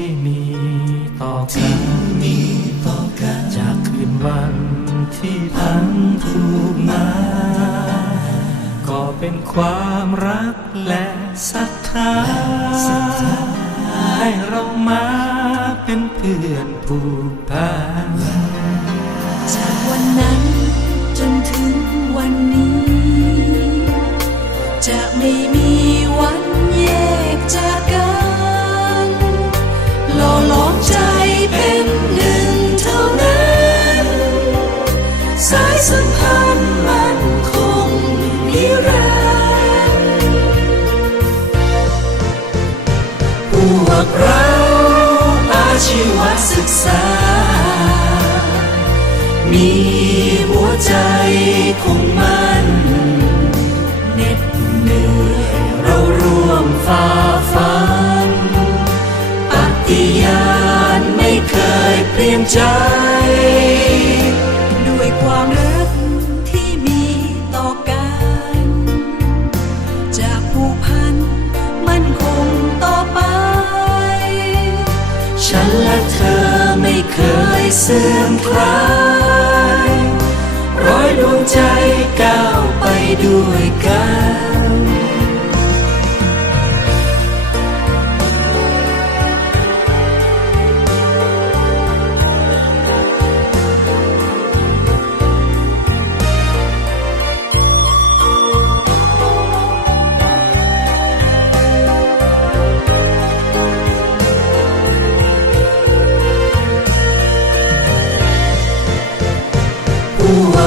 ที่มีต่อกันมีต่อกันจากคืนวันที่พังผูกมา ก็เป็นความรักและศรัทธาให้เรามาเป็นเพื่อนผูกพันจากวันนั้นจนถึงวันนี้ จะไม่มี ศึกษา มีหัวใจคงมั่นเหน็ดเหนื่อยเราร่วมฝ่าฟันปฏิญาณไม่เคยเปลี่ยนใจ เสื่อมคลาย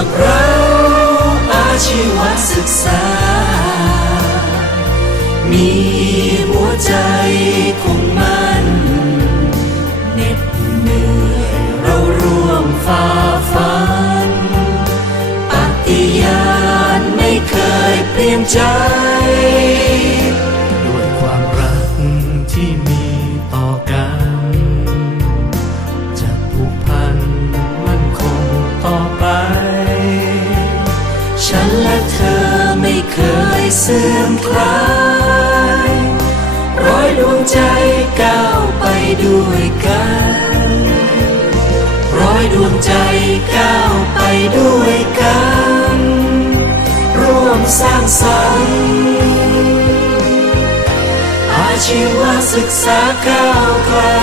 วกเราอาชีวศึกษา มีหัวใจคงมันเหน็ดเหนื่อยเราร่วมฝ่าฟันปฏิญาณไม่เคยเปลี่ยนใจ ด้วยความรักที่มี เสื่อมคลายร้อยดวงใจก้าวไปด้วยกัน ร้อยดวงใจก้าวไปด้วยกัน ร่วมสร้างสรรค์อาชีวศึกษาก้าวไกล